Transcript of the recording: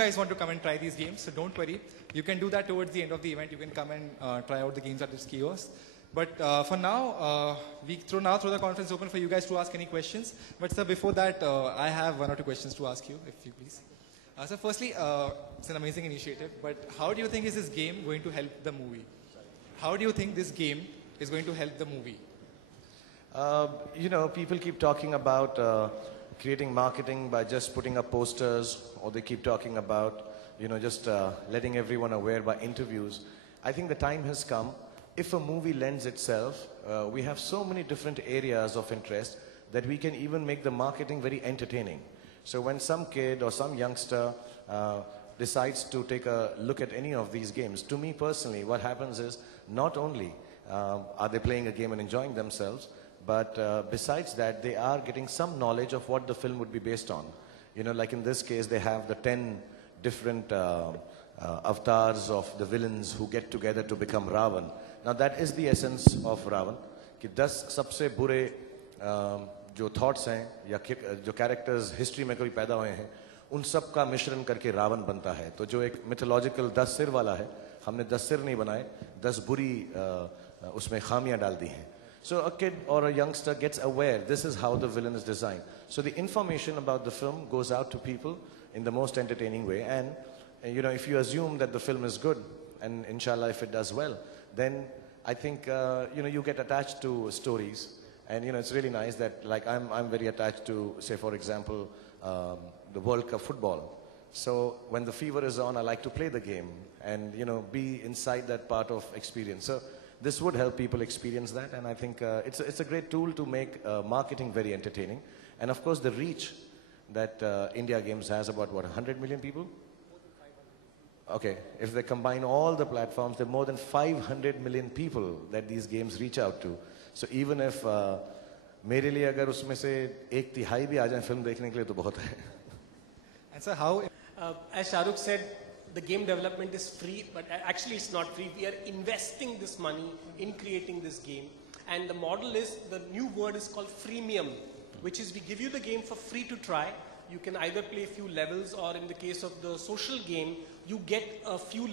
guys want to come and try these games, so don't worry. You can do that towards the end of the event. You can come and try out the games at this kiosk. But for now, we throw the conference open for you guys to ask any questions. But sir, before that, I have one or two questions to ask you, if you please. So firstly, it's an amazing initiative, but how do you think is this game going to help the movie? How do you think this game is going to help the movie? People keep talking about creating marketing by just putting up posters, or they keep talking about, just letting everyone aware by interviews. I think the time has come. If a movie lends itself, we have so many different areas of interest that we can even make the marketing very entertaining. So when some kid or some youngster decides to take a look at any of these games, to me personally, what happens is not only are they playing a game and enjoying themselves, but besides that, they are getting some knowledge of what the film would be based on. Like in this case, they have the 10 different avatars of the villains who get together to become Ravan. Now that is the essence of Ravan, कि 10 सबसे बुरे जो thoughts हैं या जो characters history में कभी पैदा हुए हैं, उन सब का मिश्रण करके रावण बनता है. तो जो एक mythological 10 सिर वाला है, हमने 10 सिर नहीं बनाए, 10 बुरी उसमें खामियां डाल दी हैं. So a kid or a youngster gets aware, this is how the villain is designed. So the information about the film goes out to people in the most entertaining way. And, if you assume that the film is good, and inshallah if it does well, then I think, you get attached to stories. And, it's really nice that, like, I'm very attached to, say, for example, the World Cup football. So when the fever is on, I like to play the game and, be inside that part of experience. So this would help people experience that, and I think it's a great tool to make marketing very entertaining. And of course, the reach that India Games has, about, 100 million people? Okay, if they combine all the platforms, there are more than 500 million people that these games reach out to. So even if मेरे लिए अगर उसमें से 1/3 भी आ जाए film देखने के लिए तो बहुत है. And so how? As Shah Rukh said, the game development is free, but actually it's not free. We are investing this money in creating this game. And the model is, the new word is called freemium, which is we give you the game for free to try. You can either play a few levels, or in the case of the social game, you get a few